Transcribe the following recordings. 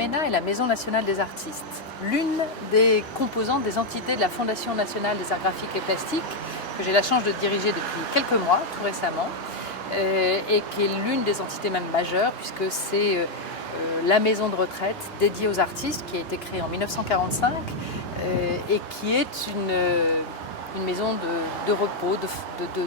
l'AMNA est la Maison nationale des artistes, l'une des composantes des entités de la Fondation nationale des arts graphiques et plastiques, que j'ai la chance de diriger depuis quelques mois, tout récemment, et qui est l'une des entités même majeures, puisque c'est la maison de retraite dédiée aux artistes, qui a été créée en 1945, et qui est une maison de repos,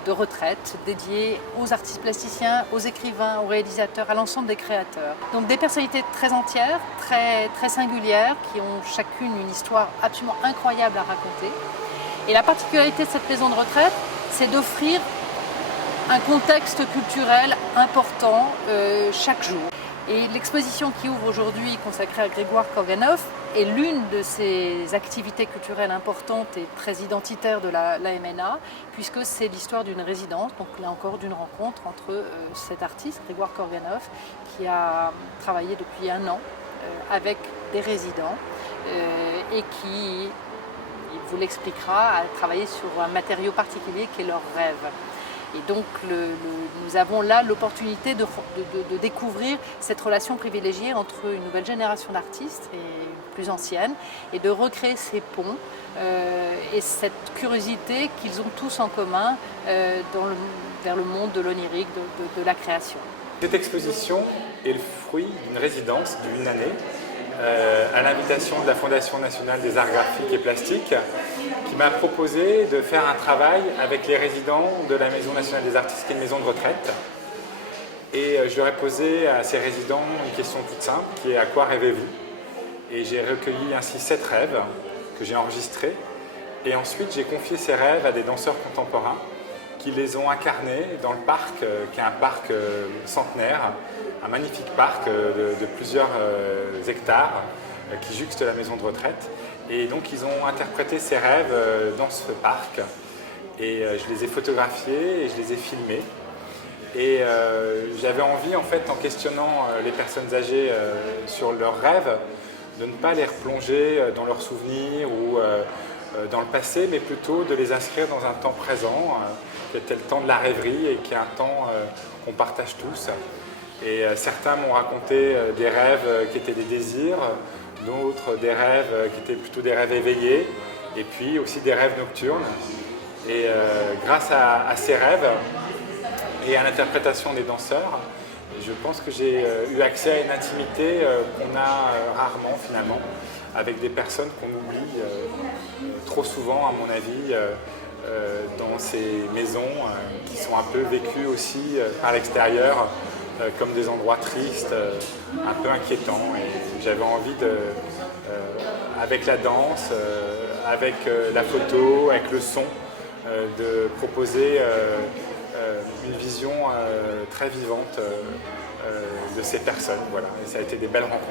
de retraite, dédiée aux artistes plasticiens, aux écrivains, aux réalisateurs, à l'ensemble des créateurs. Donc des personnalités très entières, très singulières, qui ont chacune une histoire absolument incroyable à raconter. Et la particularité de cette maison de retraite, c'est d'offrir un contexte culturel important chaque jour. Et l'exposition qui ouvre aujourd'hui, consacrée à Grégoire Korganov, est l'une de ces activités culturelles importantes et très identitaires de la MNA, puisque c'est l'histoire d'une résidence, donc là encore d'une rencontre entre cet artiste, Grégoire Korganov, qui a travaillé depuis 1 an avec des résidents et qui, il vous l'expliquera, a travaillé sur un matériau particulier qui est leur rêve. Et donc nous avons là l'opportunité de découvrir cette relation privilégiée entre une nouvelle génération d'artistes et une plus ancienne, et de recréer ces ponts et cette curiosité qu'ils ont tous en commun vers le monde de l'onirique, de la création. Cette exposition est le fruit d'une résidence d'1 année à l'invitation de la Fondation nationale des arts graphiques et plastiques, qui m'a proposé de faire un travail avec les résidents de la Maison nationale des artistes, qui est une maison de retraite. Et je leur ai posé à ces résidents une question toute simple, qui est: à quoi rêvez-vous? Et j'ai recueilli ainsi 7 rêves que j'ai enregistrés. Et ensuite, j'ai confié ces rêves à des danseurs contemporains qui les ont incarnés dans le parc, qui est un parc centenaire, un magnifique parc de plusieurs hectares qui jouxte la maison de retraite. Et donc ils ont interprété ces rêves dans ce parc. Et je les ai photographiés et je les ai filmés. Et j'avais envie, en fait, en questionnant les personnes âgées sur leurs rêves, de ne pas les replonger dans leurs souvenirs ou dans le passé, mais plutôt de les inscrire dans un temps présent, qui était le temps de la rêverie et qui est un temps qu'on partage tous. Et certains m'ont raconté des rêves qui étaient des désirs, d'autres des rêves qui étaient plutôt des rêves éveillés, et puis aussi des rêves nocturnes. Et grâce à ces rêves et à l'interprétation des danseurs, je pense que j'ai eu accès à une intimité qu'on a rarement finalement, avec des personnes qu'on oublie trop souvent, à mon avis, dans ces maisons qui sont un peu vécues aussi par l'extérieur comme des endroits tristes, un peu inquiétants. Et j'avais envie avec la danse, avec la photo, avec le son, de proposer une vision très vivante de ces personnes. Voilà. Et ça a été des belles rencontres.